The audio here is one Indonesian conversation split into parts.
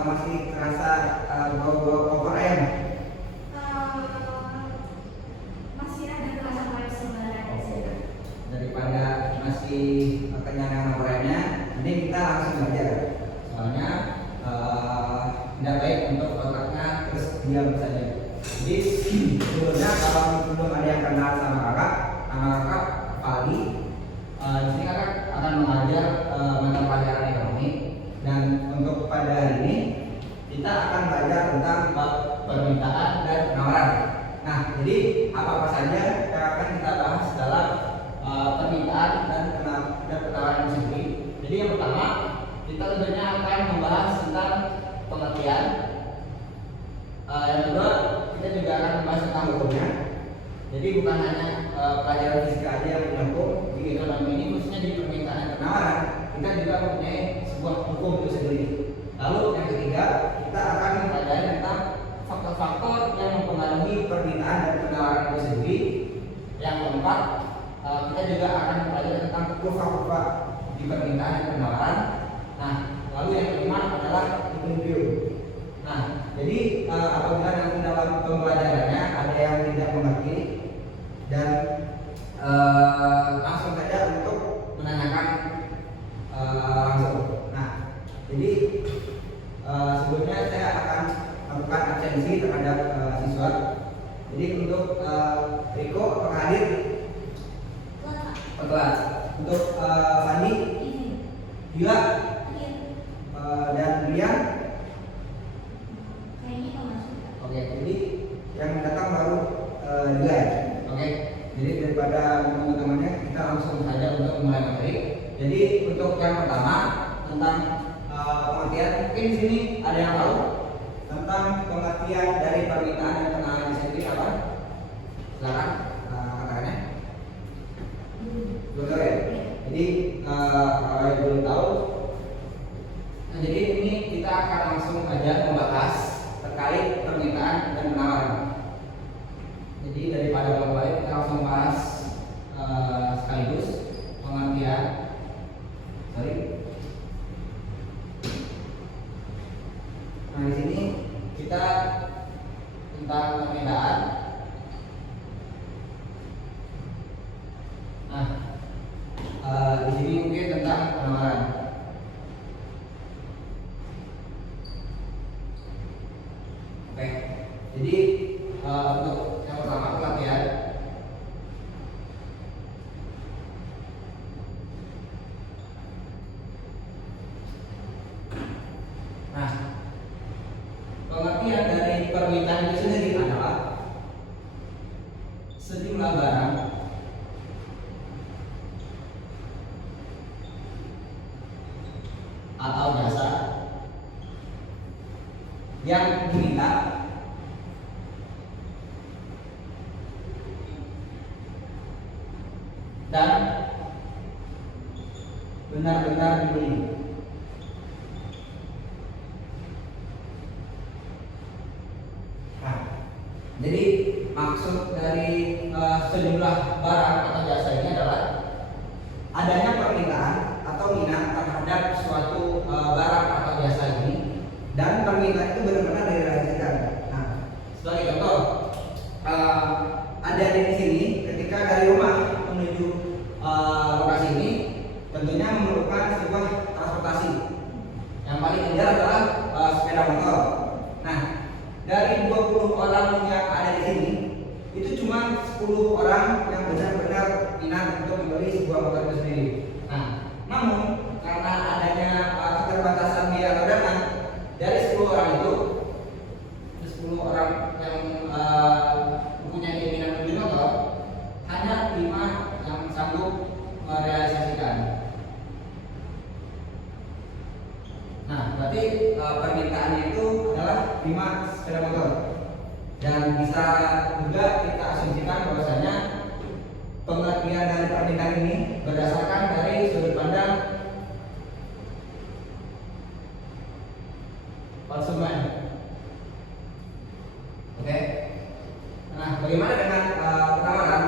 atau masih terasa bau opor ayam? Masih ada rasa manis sebenarnya. Oke. Daripada masih kenyang dengan opor ayamnya, ini kita langsung belajar. Soalnya tidak baik untuk otaknya terus diam saja. Jadi sebelumnya kalau belum ada yang kenal sama kakak, nama kakak Pali. Di sini kakak akan mengajar mata pelajaran ekonomi, dan untuk pada hari ini kita akan belajar tentang bab permintaan dan penawaran. Nah, jadi apa-apa saja yang akan kita bahas dalam permintaan dan penawaran itu sendiri. Jadi yang pertama kita tentunya akan membahas tentang pengertian. Yang kedua kita juga akan membahas tentang hukumnya. Jadi bukan hanya pelajaran fisika aja yang menyangkut di ekonomi ini, khususnya di permintaan dan penawaran, kita juga mempunyai sebuah hukum itu sendiri. Lalu yang ketiga kita akan mempelajari tentang faktor-faktor yang mempengaruhi permintaan dan penawaran itu sendiri. Yang keempat kita juga akan mempelajari tentang kurva-kurva di permintaan dan penawaran. Nah, lalu yang kelima adalah equilibrium. Nah, jadi apabila nanti dalam pembelajarannya ada yang tidak mengerti, dan langsung saja untuk menanyakan langsung. Nah, jadi sebelumnya saya akan melakukan absensi terhadap siswa. Jadi untuk Riko apakah hadir? Kelas. Untuk Fandi, Gila, dan Brian. Oke, jadi yang datang baru Gila ya. Oke, jadi daripada teman-temannya kita langsung saja untuk mulai materi. Jadi untuk yang pertama tentang pengertian, mungkin di sini ada yang tahu tentang pengertian dari permintaan dan penawaran di sini apa? Silakan katakannya. Belum tahu ya? Jadi kalau yang belum tahu, nah, jadi ini kita akan langsung aja membahas terkait permintaan dan penawaran. Jadi daripada baik kita langsung bahas sekaligus pengertian. Nah, di sini kita tentang permintaan. Nah, di sini mungkin tentang penawaran. Oke, jadi untuk yang pertama pelatihan. Nah, pengertian dari permintaan itu sendiri adalah sejumlah barang atau jasa yang diminta dan benar-benar dibeli. Nah, jadi maksud dari sejumlah barang atau jasa ini adalah adanya permintaan atau minat terhadap suatu barang atau jasa ini, dan permintaan itu benar-benar direalisasikan. Nah, sebagai contoh, ada di sini ketika dari rumah menuju lokasi ini tentunya memerlukan sebuah transportasi. Yang paling ideal adalah sepeda motor. Nah, dari 20 orang yang ada di sini, itu cuma 10 orang yang benar-benar minat untuk membeli sebuah motor itu sendiri. Nah, namun karena adanya keterbatasan biaya atau dana, dari 10 orang itu, 10 orang yang mempunyai keinginan membeli motor, hanya 5 yang sanggup merealisasikan. Nah, berarti permintaannya itu adalah 5 sepeda motor. Dan bisa juga kita asumsikan bahwasanya pengertian dari permintaan ini berdasarkan dari sudut pandang konsumen. Oke. Nah, bagaimana dengan penawaran?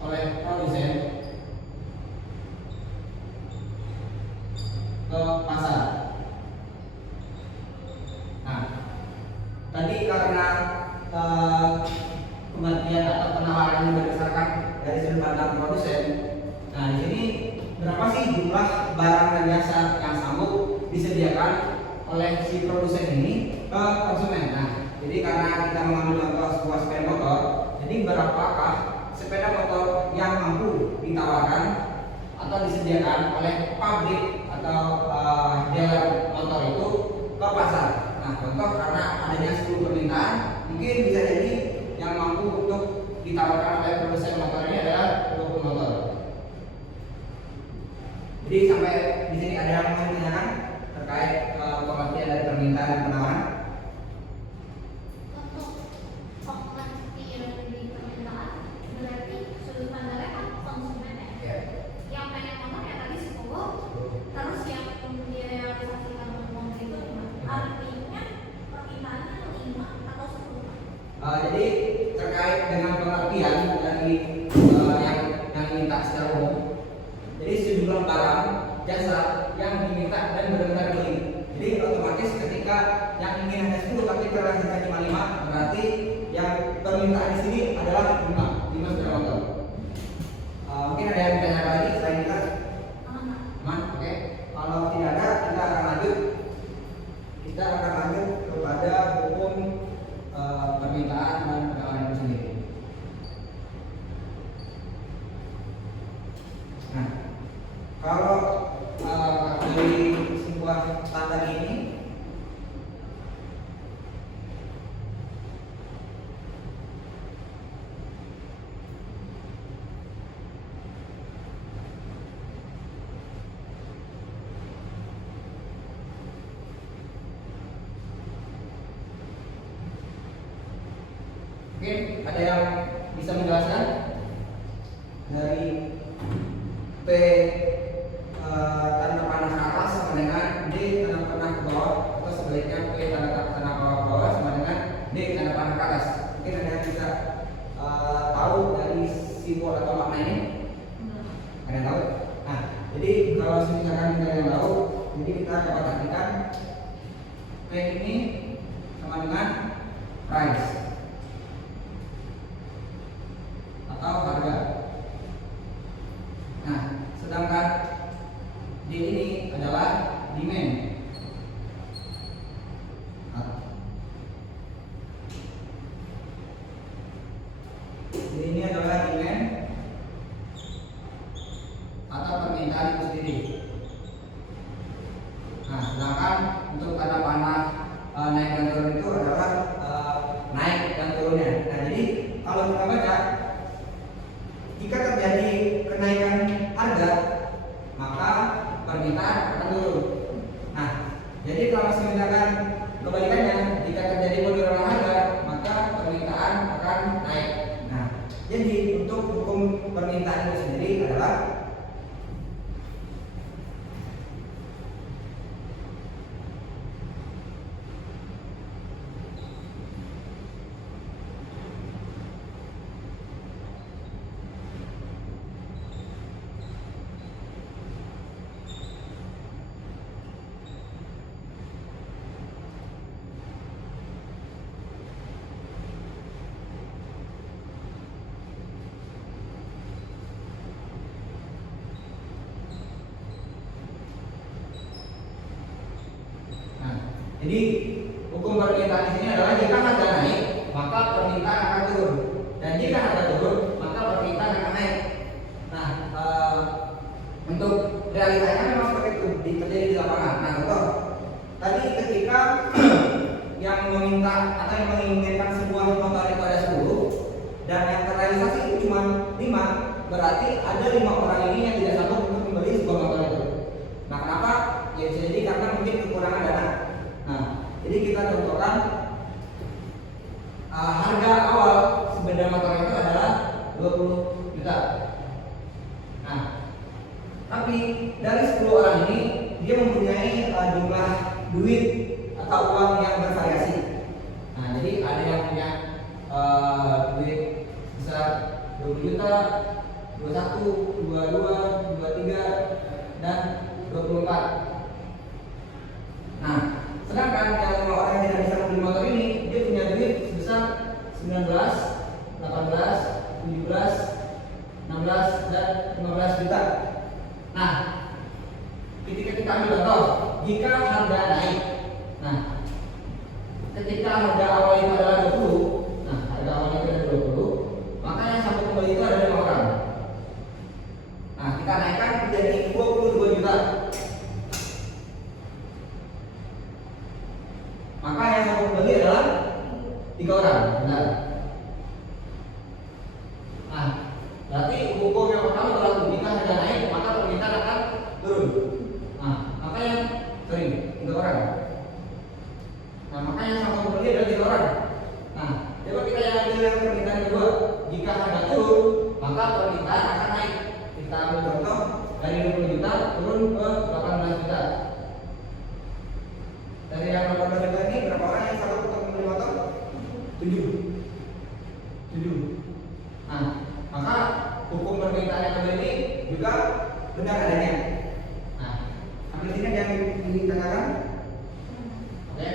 oleh produsen ke pasar. Nah, tadi karena pembagian atau penawaran ini berdasarkan dari sudut pandang produsen. Nah, di sini berapa sih jumlah barang dan jasa yang sanggup disediakan oleh si produsen ini ke konsumen. Nah, jadi karena kita mengambil contoh sebuah sepeda motor, jadi berapakah sepeda motor yang mampu ditawarkan atau disediakan oleh pabrik atau dealer motor itu ke pasar. Nah, contoh karena adanya 10 permintaan, mungkin bisa jadi yang mampu untuk ditawarkan oleh produsen motor ini adalah 20 motor. Jadi sampai di sini ada yang mau ditanyakan terkait pengertian dari permintaan dan penawaran? Untuk pengertian dari permintaan berarti sudut pandangnya kan konsumen ya. Ya. Yang pengen motor ya tadi 10, terus yang dia realisasikan motor itu 5. Artinya permintaannya 5 atau 10. Jadi terkait dengan pengertian dari yang diminta secara umum. Jadi sejumlah barang jasa yang diminta dan benar-benar beli. Jadi otomatis ketika yang ingin hanya 10 tapi terrealisasikan cuma 5, berarti yang permintaan di sini adalah 5 sepeda motor. Mungkin ada yang ditanya lagi selain itu? Aman? Oke. Kalau tidak ada, kita akan lanjut. Kita akan lanjut kepada hukum permintaan dan penawaran itu sendiri. Nah, kalau dari sebuah standar ini mungkin ada yang bisa menjelaskan dari P tanda panah ke atas sama dengan D tanda panah ke bawah, atau sebaliknya P tanda panah ke bawah sama dengan D tanda panah ke atas. Mungkin ada yang bisa tahu dari simbol atau makna ini? Ada yang tahu? Nah, jadi kalau misalkan kita yang tahu, jadi kita dapat artikan P ini sama dengan price atau harga. Nah, sedangkan D ini adalah demand. D ini adalah demand atau permintaan itu sendiri. Nah, sedangkan untuk tanda panah naik dan turun itu adalah naik dan turunnya. Nah, jadi kalau kita baca, jika terjadi kenaikan harga, maka permintaan akan turun. Nah, jadi kalau misalkan kebalikannya, jika terjadi penurunan harga, maka permintaan akan naik. Nah, jadi untuk hukum permintaan itu sendiri adalah jadi hukum permintaan di sini adalah jika harga naik, maka permintaan akan turun, dan jika harga turun, maka permintaan akan naik. Nah, untuk realitanya memang seperti itu terjadi di lapangan. Nah, contoh tadi ketika yang meminta atau yang menginginkan sebuah motor itu ada 10 dan yang terrealisasi itu cuma 5, berarti ada 5 orang ini yang tidak sanggup untuk membeli sebuah motor itu. Nah, kenapa? Ya bisa jadi karena mungkin kekurangan dana. Nah, jadi kita contohkan harga awal sepeda motor itu adalah 20 juta. Nah, tapi dari 10 orang ini dia mempunyai jumlah duit atau uang yang bervariasi. Nah, jadi ada yang punya duit sebesar 20 juta, 21, 22, 23, dan 24. Nah, sedangkan yang 5 orang yang tidak bisa membeli motor ini, dia punya duit sebesar 19, 18, 17, 16, dan 15 juta. Nah, ketika kita ambil contoh, jika harga naik, nah, ketika harga awal itu adalah 20, nah, harga awalnya itu adalah 20, maka yang sanggup membeli itu ada 5 orang. Nah, kita naikkan menjadi 22 juta. Maka yang sanggup membeli adalah 3 orang, benar. Nah, berarti hukum yang pertama adalah jika harga naik, maka permintaan akan turun. Nah, maka yang sering 3 orang. Nah, maka yang sanggup membeli adalah 3 orang. Nah, coba kita yang ambil yang permintaan kedua. Jika harga turun, maka permintaan akan naik. Kita ambil contoh dari 20 juta turun ke 18 juta. Dari yang 18 juta ini berapa orang yang sanggup untuk membeli motor? 7. Nah, maka hukum permintaan yang kedua ini juga benar adanya. Nah, ambil sini yang dikatakan. Oke.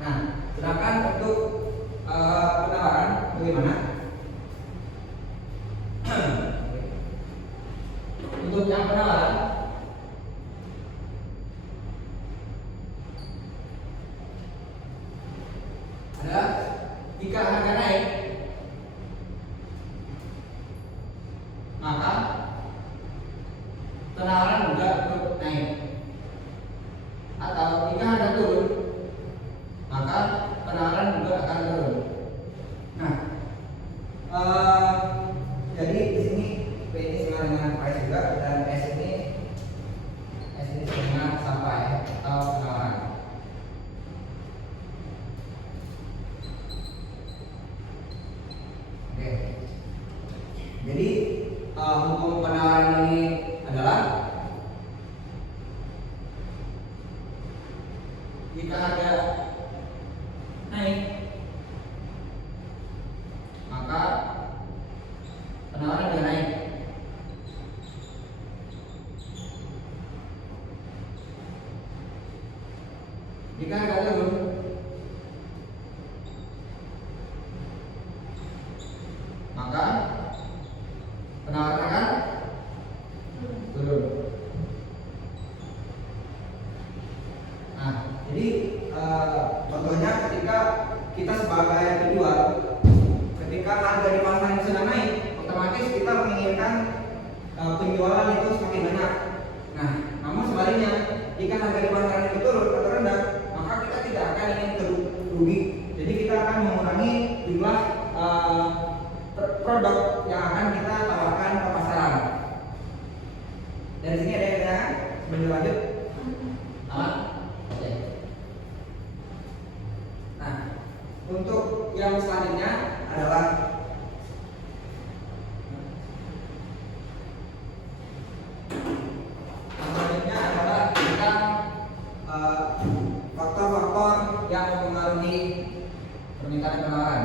Nah, sedangkan untuk penawaran bagaimana? Untuk yang penawaran adalah jika harga naik, maka penawaran juga ikut naik. Atau jika harga turun, maka penawaran juga akan turun. Nah, jadi di sini P ini sama dengan price juga, dan S ini sama dengan sampai atau penawaran. Oke. Jadi hukum penawaran ini adalah jika harga naik, maka penawaran juga naik. Jika harga turun, maka penawaran akan turun. Nah, jadi contohnya ketika kita sebagai penjual, ketika harga di pasaran sedang naik, otomatis kita menginginkan penjualan itu semakin banyak. Nah, namun sebaliknya, jika harga di pasaran itu turun atau rendah, maka kita tidak akan ingin rugi. Jadi kita akan mengurangi jumlah produk yang akan kita tawarkan ke pasaran. Dari sini ada yang bertanya? Sebelum lanjut? Aman? Oke. Nah, untuk yang selanjutnya adalah tentang faktor-faktor yang mempengaruhi permintaan penawaran.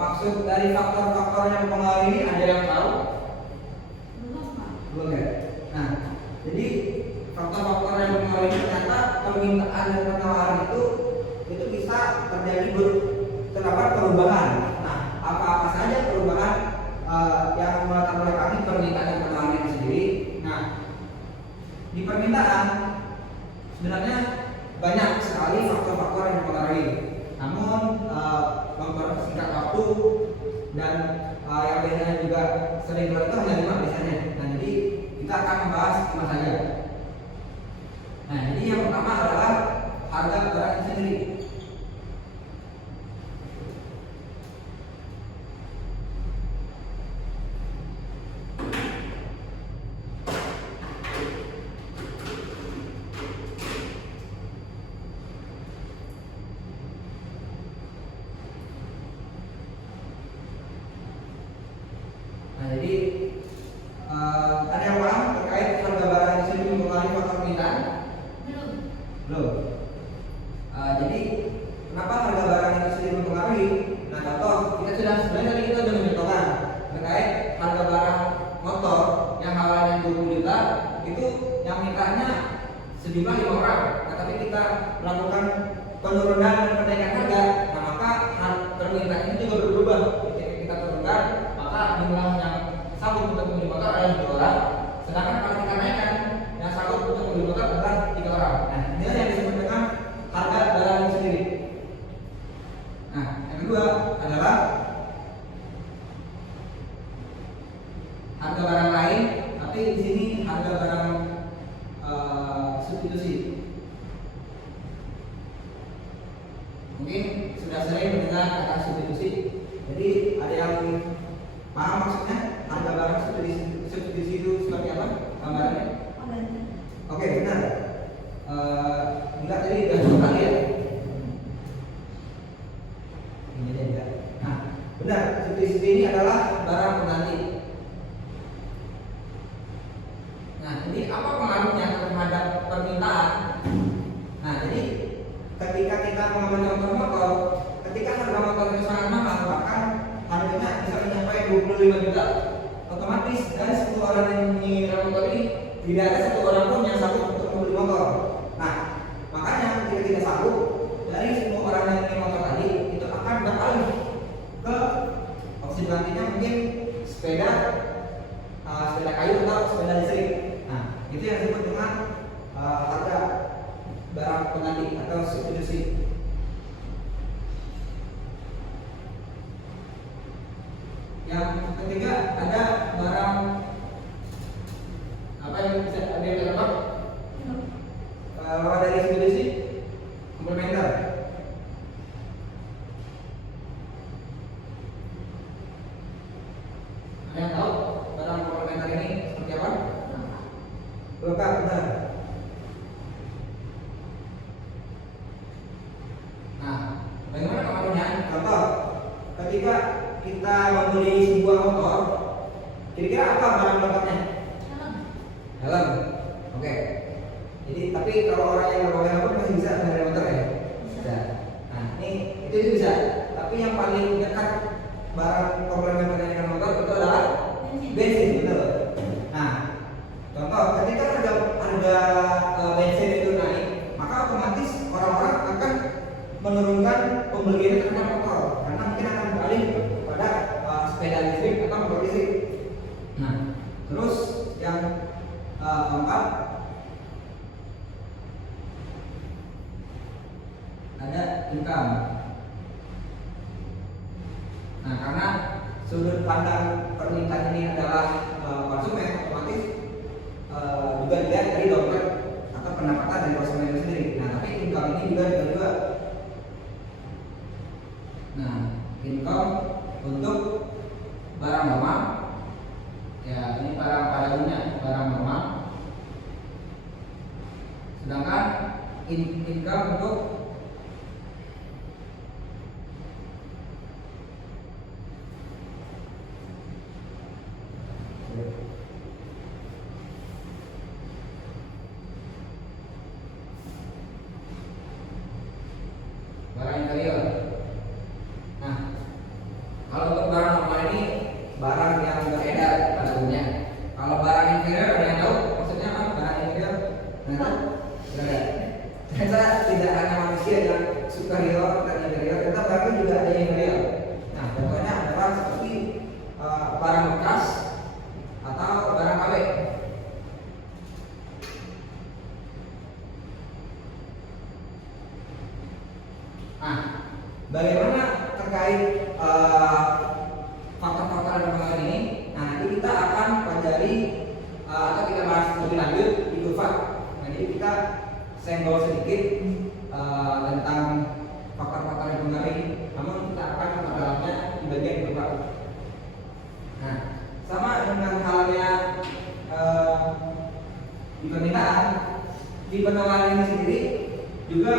Maksud dari faktor-faktor yang mempengaruhi ini ada yang tahu? Belum ya? Nah, jadi faktor-faktor yang mempengaruhi ternyata permintaan dan penawaran itu bisa terjadi terdapat perubahan. Nah, apa-apa saja perubahan yang melatar belakangi permintaan dan penawaran itu sendiri? Nah, di permintaan sebenarnya banyak sekali faktor-faktor yang mempengaruhi. Namun mempersingkat waktu dan yang biasanya juga sering itu hanya 5 biasanya. Nah, jadi kita akan membahas 5 saja. Nah, jadi yang pertama adalah harga barang itu sendiri. Nah, jadi ada yang paham terkait harga barang itu yang mintanya sejumlah 5 orang. Nah, tapi kita melakukan penurunan dan penaikan harga, nah maka permintaan ini juga berubah. Ketika kita turunkan, maka jumlah yang sanggup untuk membeli motor adalah 2 orang. Sedangkan kalau kita naikkan, yang sanggup untuk membeli motor adalah 3 orang. Nah, ini yang disebut dengan harga barang itu sendiri. Nah, yang kedua adalah harga barang lain, tapi di sini harga barang substitusi. Mungkin sudah sering mendengar kata substitusi. Jadi ada yang paham maksudnya harga barang substitusi itu seperti apa gambarannya? Oke, benar. Enggak, tadi udah coba lihat. Ini aja enggak. Nah, benar. Substitusi ini adalah barang pengganti. Nah, jadi apa pengaruhnya terhadap permintaan? Nah, jadi ketika kita mengambil contoh motor, ketika harga motor itu sangat mahal, bahkan harganya bisa mencapai 25 juta, otomatis dari 10 orang yang menginginkan motor ini tidak ada 1 orang pun yang sanggup untuk membeli motor. Nah, makanya ketika tidak sanggup, dari 10 orang yang ingin motor tadi itu akan beralih ke opsi gantinya, mungkin sepeda kayu atau sepeda listrik. Nah, itu yang disebut dengan harga barang pengganti atau substitusi. Yang ketiga ada barang apa yang bisa ada yang terdapat dari substitusi komplementer. Ada yang tahu barang komplementer ini seperti apa? Lengkap, benar. Nah, bagaimana pengaruhnya? Contoh, ketika kita membeli sebuah motor, kira-kira apa barang lengkapnya? Helm. Oke. Jadi, tapi kalau orang yang nggak pakai helm masih bisa mengendarai motor ya? Bisa. Nah, ini itu bisa. Tapi yang paling dekat barang komplementer dengan motor itu adalah bensin, betul. Nah, contoh, ketika harga bensin itu naik, maka otomatis orang-orang akan menurunkan pembelian terhadap motor, karena mungkin akan beralih kepada sepeda listrik atau motor listrik. Nah, terus yang keempat ada income. Nah, karena sudut pandang permintaan ini adalah konsumen, otomatis juga dilihat dari dompet atau pendapatan dari konsumen itu sendiri. Nah, tapi income ini juga dibagi. Nah, income untuk barang normal, ya ini barang pada umumnya barang normal. Sedangkan income untuk barang interior. Nah, kalau untuk barang normal ini barang yang beredar pada umumnya. Kalau barang interior ada yang tahu maksudnya apa? Barang interior? Nah, tidak. Ternyata tidak hanya manusia yang superior dan interior, ternyata barang juga ada yang interior. Nah, contohnya adalah seperti barang bekas atau barang KW. Nah, bagaimana terkait faktor-faktor yang mempengaruhi ini? Nah, nanti kita akan pelajari atau kita bahas lebih lanjut di kurva. Nah, jadi kita senggol sedikit tentang faktor-faktor yang mempengaruhi, namun kita akan memperdalamnya di bagian kurva. Nah, sama dengan halnya di permintaan, di penawaran ini sendiri juga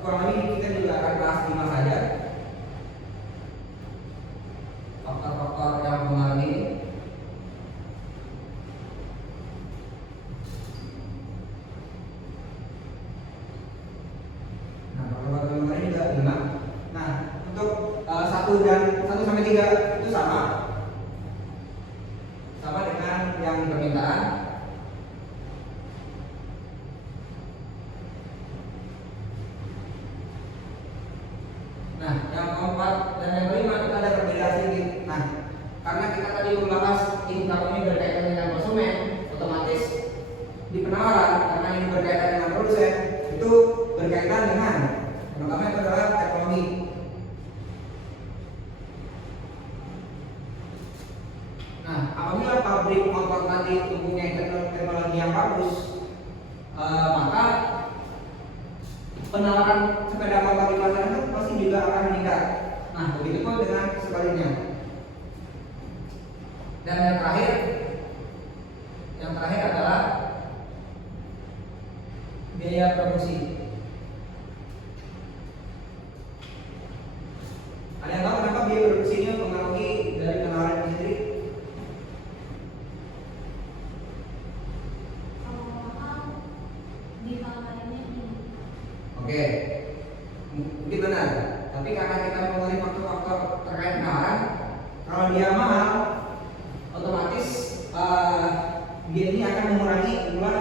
kurang lebih kita juga akan bahas 5 saja faktor-faktor yang mempengaruhi. Nah, faktor-faktor yang mempengaruhi juga 5. Nah, untuk 1 sampai 3 itu sama dengan yang di permintaan. membahas income ini berkaitan dengan konsumen, otomatis di penawaran karena ini berkaitan dengan produsen itu berkaitan dengan yang pertama itu adalah teknologi. Nah, apabila pabrik motor tadi mempunyai teknologi yang bagus, maka penawaran sepeda motor di pasaran itu pasti juga akan meningkat. Nah, begitu pun dengan sebaliknya. Dan yang terakhir adalah biaya produksi. Ada yang tahu kenapa biaya produksi ini mempengaruhi dari penawaran itu sendiri? Kalau mahal ditawarinnya ini. Oke, mungkin benar. Tapi karena kita mengenai faktor-faktor terkait penawaran, kalau dia mahal, otomatis dia ini akan mengurangi jumlah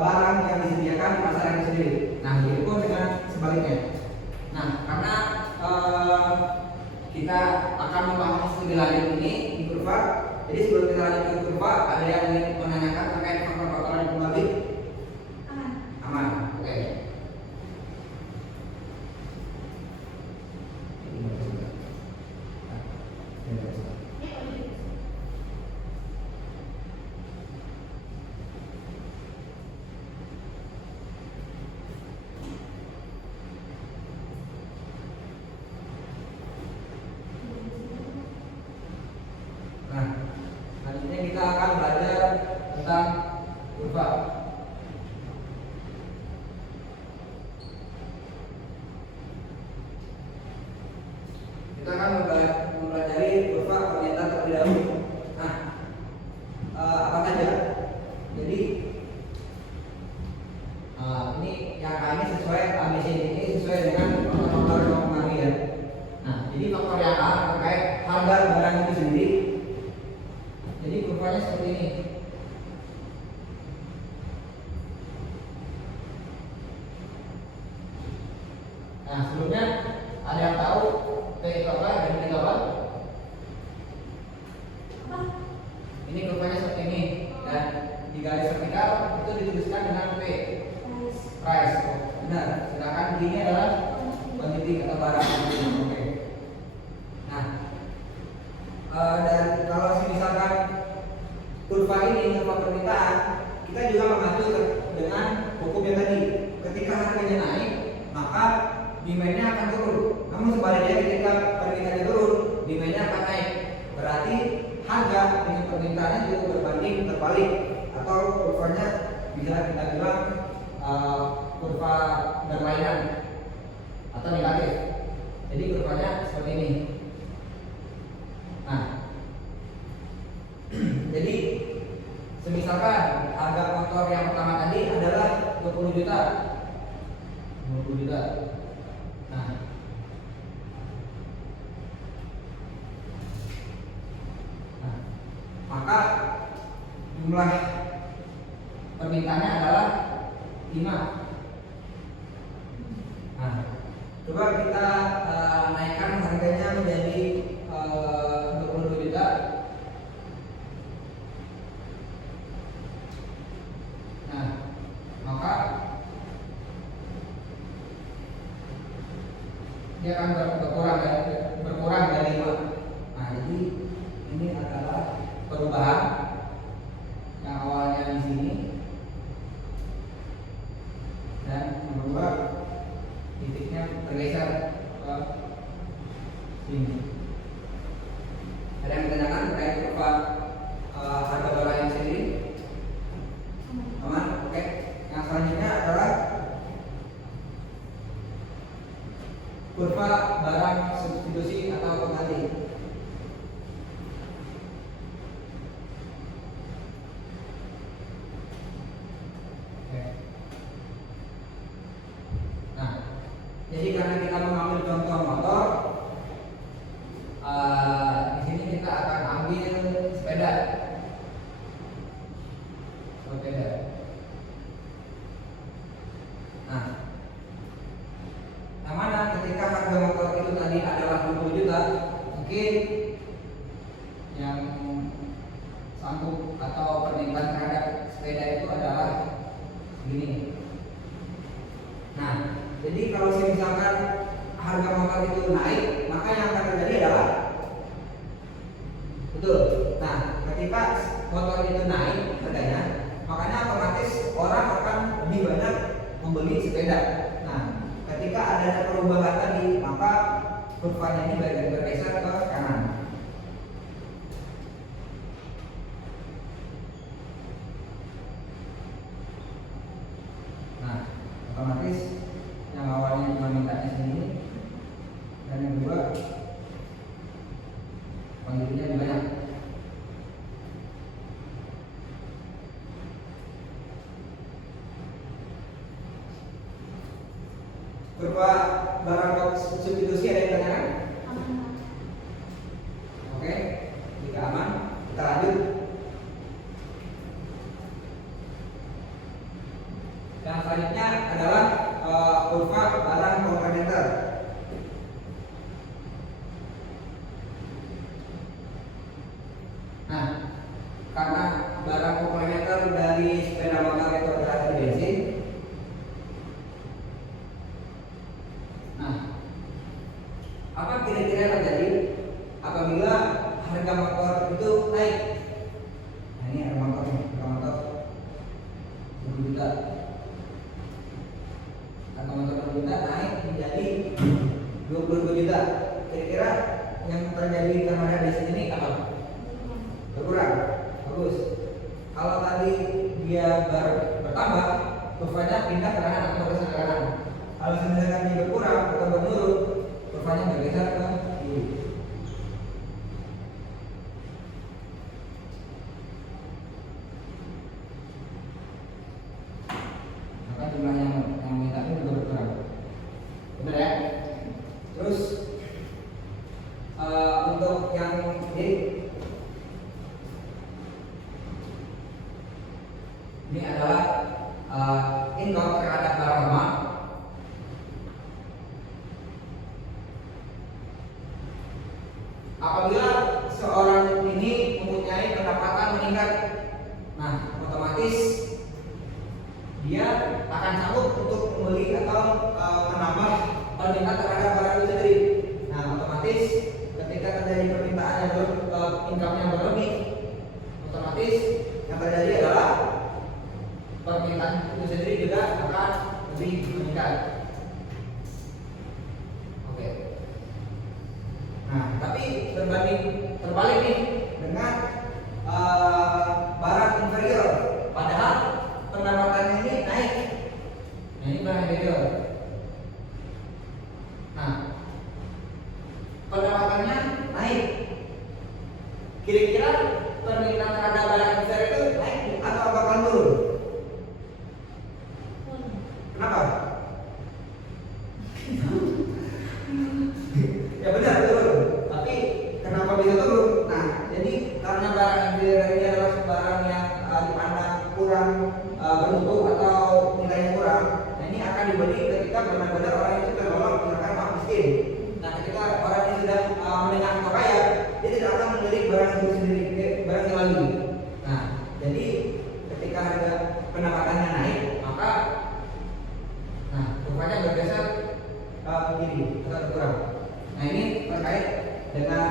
barang yang disediakan di pasaran itu sendiri. Nah, begitu pun dengan sebaliknya. Nah, karena kita akan membahas lebih lanjut ini di kurva. Jadi sebelum kita lanjut ke kurva, ada yang ingin menanyakan terkait faktor-faktor yang kembali? Aman. Aman. Oke. Nah, selanjutnya kita akan belajar tentang kurva. Kita akan mempelajari kurva permintaan terlebih dahulu. Nah, apa saja? Jadi, ini yang A ini sesuai ABC ini sesuai dengan faktor-faktor yang mempengaruhi ya. Nah, jadi faktor yang A terkait harga barang itu sendiri. Jadi kurvanya seperti ini. Nah, sebelumnya ada yang tahu P itu apa dan P itu apa? Apa? Ini kurvanya seperti ini dan di garis vertikal itu dituliskan dengan P, price. Benar. Sedangkan ini adalah quantity atau barang. Oke. Nah, dan kalau misalkan kurva ini kurva permintaan, kita juga mengacu dengan hukum yang tadi. Ketika harganya naik, maka demand-nya akan turun. Namun sebaliknya ketika permintaannya turun, demand-nya akan naik. Berarti harga dengan permintaannya juga berbanding terbalik, atau kurvanya bisa kita bilang kurva berlainan atau negatif. Jadi kurvanya seperti ini. Nah, jadi semisalkan harga motor yang pertama tadi adalah 20 juta. 20 juta. Nah, maka jumlah permintaannya adalah 5. Nah, coba kita naikkan harganya menjadi 22 juta. Nah, maka dia akan berkurang dari 5. Nah, jadi ini adalah perubahan yang awalnya di sini dan membuat titiknya tergeser ke sini. Ada yang ditanyakan terkait kurva harga barang yang sendiri? Aman? Oke. Yang selanjutnya adalah kurva barang substitusi atau pengganti. sanggup atau permintaan terhadap sepeda itu adalah gini. Nah, jadi kalau misalkan harga motor itu naik, maka yang akan terjadi adalah betul. Nah, ketika motor itu naik harganya, makanya otomatis orang akan lebih banyak membeli sepeda. Nah, ketika ada perubahan tadi, maka kurvanya ini bergeser ke kanan. Nah, otomatis yang awalnya cuma mintanya segini dan yang kedua kuantitinya lebih banyak. Kurva barang substitusi ada yang tanyakan? Oke, jika aman, kita lanjut. Yang selanjutnya adalah kurva barang komplementer. Nah, karena barang komplementer dari sepeda motor itu adalah dari bensin. Nah, apa kira-kira terjadi apabila harga motor itu naik? Nah, ini harga motor 10 juta. Harga motor 10 juta naik menjadi 22 juta. Kira-kira yang terjadi terhadap bensin ini apa? Berkurang. Bagus. Kalau tadi dia bertambah, kurvanya pindah ke kanan atau ke kanan. Kalau misalkan dia berkurang atau menurun, kurvanya bergeser ke kiri. Maka jumlah yang minta itu juga berkurang. Benar ya? Terus untuk yang ini adalah income terhadap barang lama. Apabila seorang ini mempunyai pendapatan meningkat, nah otomatis dia akan sanggup untuk membeli atau menambah permintaan terhadap barang itu sendiri. Nah otomatis ketika terjadi permintaan yang income yang berlebih, otomatis yang terjadi adalah permintaan itu sendiri juga akan lebih meningkat. Oke. Nah, tapi terbalik nih dengan barang inferior, padahal pendapatannya ini naik. Nah, ini barang inferior. Nah, pendapatannya naik. Kira-kira permintaan terhadap barang inferior itu naik atau bakal turun? Kenapa? Ya benar turun. Tapi kenapa bisa turun? Nah, jadi karena barang inferior ini adalah barang yang dipandang kurang bermutu atau nilainya kurang. Nah, ini akan dibeli ketika benar-benar orang itu tergolong misalkan miskin. Nah, ketika orang ini sudah menengah atau kaya, dia tidak akan membeli barang itu sendiri, barang yang lagi. Nah, jadi ketika harga pendapatannya naik, maka kurvanya bergeser ke kiri atau berkurang. Nah, ini terkait dengan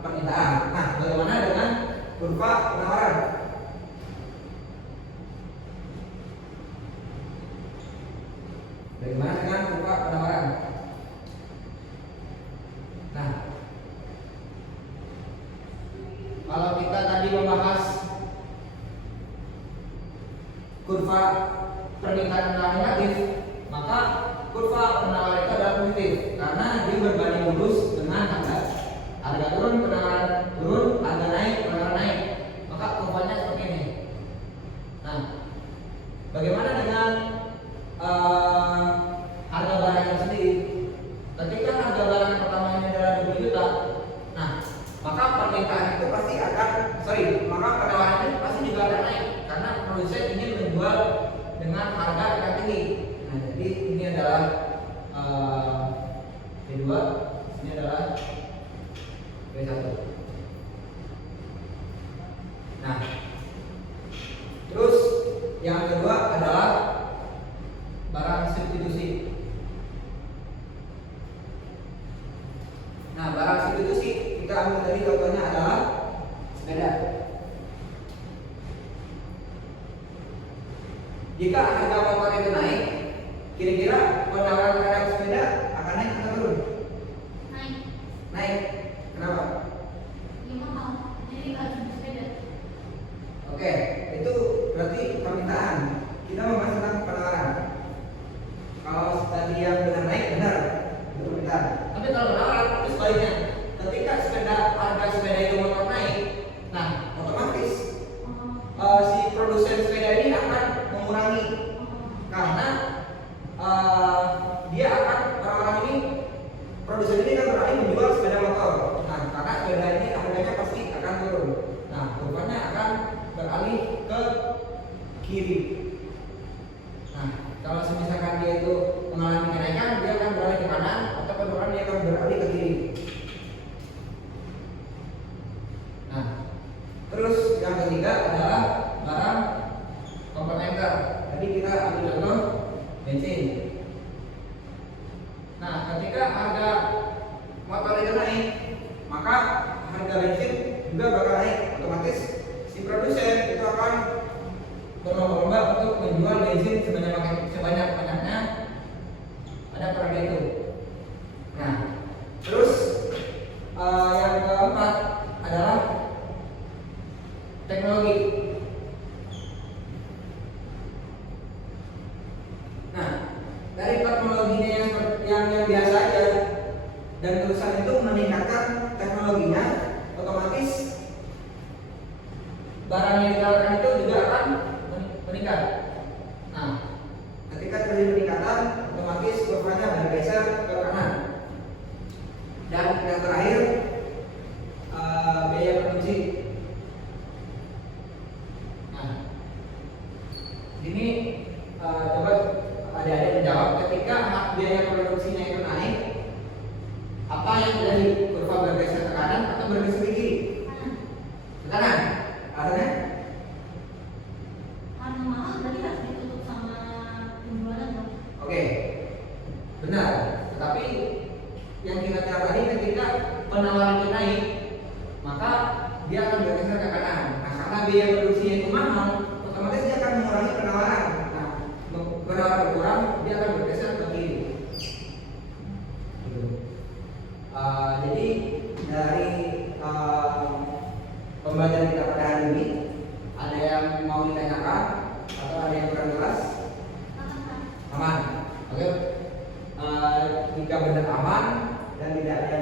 permintaan. Nah, bagaimana dengan kurva penawaran? Bagaimana dengan kurva penawaran? Nah, kalau kita tadi membahas kurva permintaan yang negatif, maka kurva penawaran itu adalah positif karena dia berbanding lurus dengan harga. Harga turun, penawaran turun, harga naik, penawaran naik. Maka kurvanya seperti ini. Nah, bagaimana dengan harga barangnya sendiri? Ketika harga barang pertamanya adalah 20 juta, nah maka permintaan itu pasti akan, maka penawaran itu pasti juga akan naik karena produsen ingin menjual dengan harga yang tinggi. Nah, jadi ini adalah B2, ini adalah B1. Nah, terus yang kedua adalah barang substitusi. Nah, barang substitusi kita ambil tadi contohnya adalah sepeda. Jika harga motor itu naik, kira-kira penawaran terhadap sepeda akan naik atau turun? Naik. Naik. Kenapa? Ya mahal. Jadi harus beli sepeda. Oke, itu berarti permintaan. Kita membahas tentang penawaran. Kalau tadi yang benar naik, benar itu permintaan. Tapi kalau penawaran itu sebaliknya. Ketika harga sepeda itu motor naik, nah otomatis si produsen sepeda ini akan mengurangi karena dia akan orang-orang ini produsen ini kan beralih menjual sepeda motor. Nah, karena sepeda ini harganya pasti akan turun. Nah, kurvanya akan beralih ke kiri. Nah, kalau misalkan dia itu mengalami kenaikan, dia akan beralih ke kanan atau penurunan dia akan beralih ke kiri. Nah, terus yang ketiga adalah barang komplementer. Tadi kita ambil contoh bensin. Nah, ketika harga motor itu naik, maka harga bensin juga bakal naik. Otomatis si produsen itu akan berlomba-lomba untuk menjual bensin sebanyak-banyaknya pada harga itu. Nah, terus yang keempat adalah teknologi. Nah, dari teknologinya yang biasa aja dan perusahaan itu meningkatkan teknologinya, otomatis barang yang ditawarkan itu juga akan meningkat. Nah, ketika terjadi peningkatan, otomatis kurvanya bergeser ke kanan. Dan yang terakhir biaya produksi. Nah, ini coba adik-adik menjawab, ketika biaya produksinya itu naik, apa yang terjadi? Kurva bergeser ke kanan atau bergeser ke kiri? Ke kanan. Alasannya? Karena mahal berarti harus ditutup sama penjualan dong. Oke, benar. Tetapi yang kita lihat tadi ketika penawaran itu naik, maka dia akan bergeser ke kanan. Nah, karena biaya produksinya itu mahal, otomatis dia akan mengurangi penawaran. Nah, penawaran berkurang, dia akan bergeser ke kiri. Jadi dari pembelajaran kita pada hari ini, ada yang mau ditanyakan atau ada yang kurang jelas? Aman. Oke. Jika benar aman dan tidak ada yang